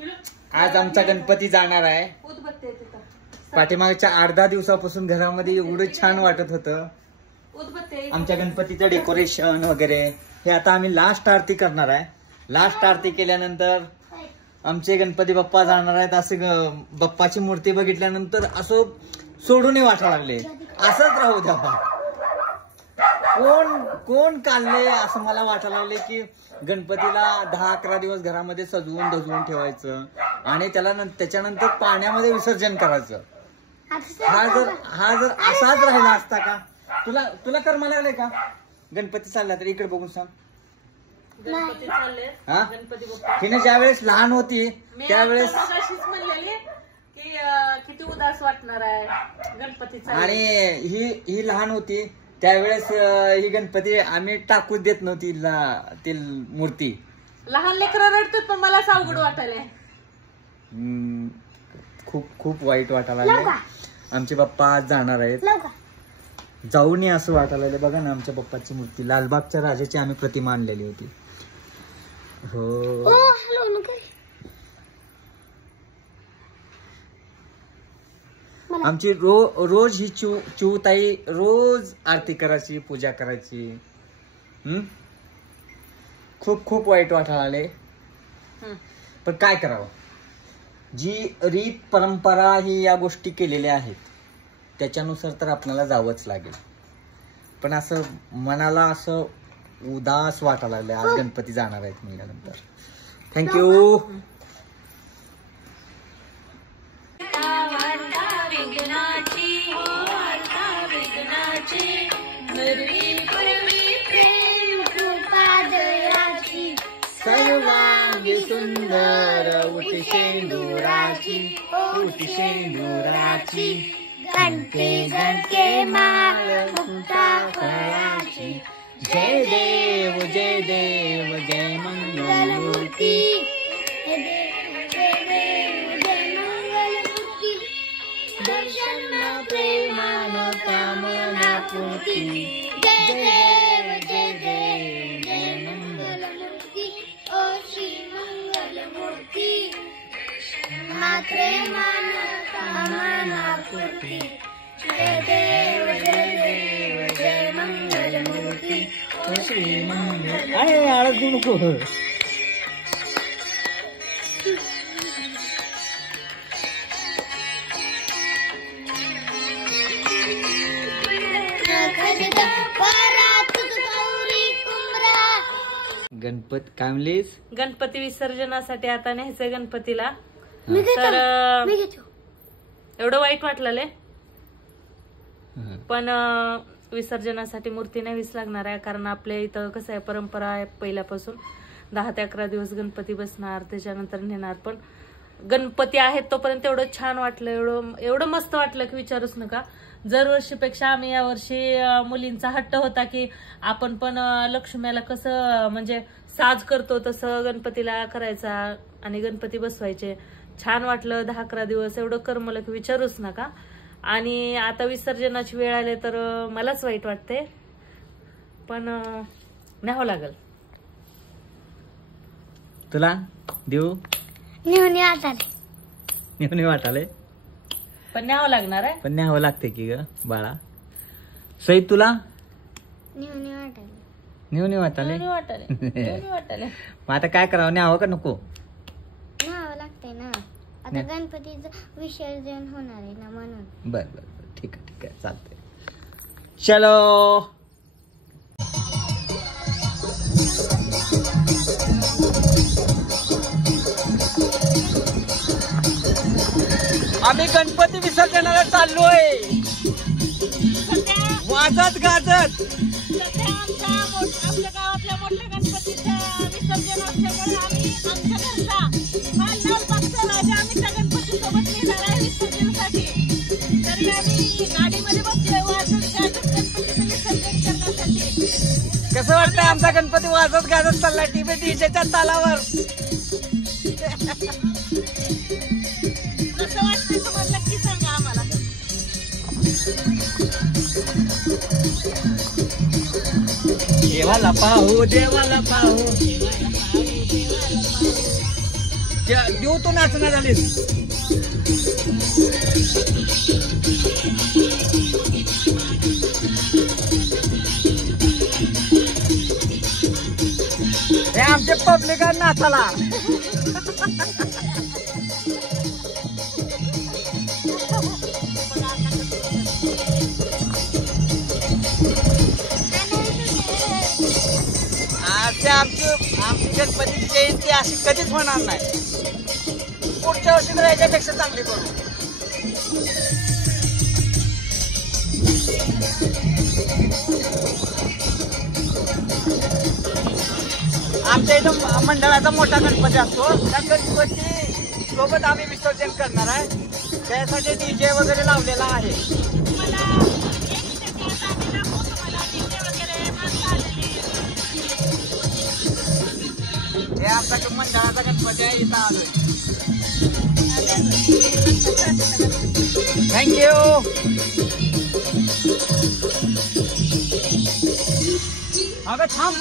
आज आमचा गणपती जाणार आहे. पाठीमागच्या 8-10 दिवसापासून घरामध्ये एवढं छान वाटत होतं. आमच्या गणपतीचं डेकोरेशन वगैरे हे आता आम्ही लास्ट आरती करणार आहे. लास्ट आरती केल्यानंतर आमचे गणपती बाप्पा जाणार आहेत. असं बाप्पाची मूर्ती बघितल्यानंतर असं सोडूनही वाटायला लागले असंच राहू द्या. कोण काढले असं मला वाटायला लागले की गणपतीला 10-11 दिवस घरामध्ये सजवून धजवून ठेवायचं आणि त्याला त्याच्यानंतर पाण्यामध्ये विसर्जन करायचं. हा जर असाच राहिला असता का तुला कर्म लागले का? गणपती चालला तर इकडे बघून सांग. गणपती चालले गणपती बाप्पा. हिने ज्यावेळेस लहान होती त्यावेळेस म्हणलेली की किती उदास वाटणार आहे गणपती. आणि ही लहान होती त्यावेळेस ही गणपती आम्ही टाकूच देत नव्हती ती मूर्ती. लहान लेकरं रडतात पण मला अवघड वाटायला. खूप वाईट वाटायला लागले. आमचे बाप्पा आज जाणार आहेत. जाऊ नये असं वाटायला लागलं. बघा ना आमच्या बाप्पाची मूर्ती लालबागच्या राजाची आम्ही प्रतिमा आणलेली होती. हो आमची रोज ही चिवताई रोज आरती करायची पूजा करायची. खूप वाईट वाटायला आले. पण काय करावं, जी रीत परंपरा ही या गोष्टी केलेल्या आहेत त्याच्यानुसार तर आपल्याला जावंच लागेल. पण असं मनाला असं उदास वाटायला लागलं. आज गणपती जाणार आहेत म्हणल्यानंतर. थँक्यू. सर्वांगी सुंदर उटी शेंदुराची घंटे घंटे माळ मुक्ता फळाची. जय देव जय देव जय मंगलमूर्ती. दर्शन प्रेमान कामना पूर्ती. जय देव जय देव जय मंगलमूर्ती. ओ श्री मंगलमूर्ती मात्रे मान कामना पूर्ती. जय देव जय मंगलमूर्ती. ओ श्री मंगल. अरे आळस देऊ नको. गणपत काय म्हणलीस? गणपती विसर्जनासाठी आता न्यायचंय गणपतीला. तर एवढं वाईट वाटलं पण विसर्जनासाठी मूर्ती न्यावीच लागणार आहे. कारण आपल्या इथं कसं आहे परंपरा आहे पहिल्यापासून 10 ते 11 दिवस गणपती बसणार त्याच्यानंतर नेणार. पण गणपती आहेत तोपर्यंत एवढं छान वाटलं एवढं मस्त वाटलं की विचारूच नका. दरवर्षीपेक्षा आम्ही यावर्षी मुलींचा हट्ट होता की आपण पण लक्ष्मीला कसं म्हणजे साज करतो तसं गणपतीला करायचा आणि गणपती बसवायचे. छान वाटलं. 10-11 दिवस एवढं करमलं की विचारूच नका. आणि आता विसर्जनाची वेळ आली तर मलाच वाईट वाटते पण न्यावं लागल. तुला देऊ नेहमी वाटाले पण न्यावं लागणार आहे. पण न्यावं लागते की ग बाळा. सई तुला नेहमी वाटाले. मग आता काय करावं, न्यावं का नको? न्यावं लागतंय ना. आता गणपतीचं विसर्जन होणार आहे ना म्हणून. बर ठीक आहे चालतंय. चलो आम्ही गणपती विसर्जनाला चाललोय वाजत गाजत. आमच्या गावातल्या मोठ्या गणपतीचं विसर्जन असल्यामुळे आम्ही आमच्या घरचा लालबागचा राजा आम्ही त्या गणपती सोबत नेणार आहे विसर्जनासाठी. तरी आम्ही गाडीमध्ये बसलोय वाजत गाजत गणपतीचं विसर्जन करण्यासाठी. कसं वाटतंय आमचा गणपती वाजत गाजत चाललाय डीजेच्या तालावर? कसं वाटतंय तुम्हाला नक्की सांगा आम्हाला. देवाला पाहू देऊ तो नाचना झाली. हे आमचे पब्लिक आहे नाचाला. आमची गणपतीची जयंती अशी कधीच होणार नाही. पुढच्या वर्षी तर याच्यापेक्षा चांगली करू. आमच्या इथं मंडळाचा मोठा गणपती असतो. त्या गणपती सोबत आम्ही विसर्जन करणार आहे. त्यासाठी डीजे वगैरे लावलेला आहे. हे आमचा मंडळाचा गणपती आहे. इथं आलोय. थँक्यू. अगं थांब.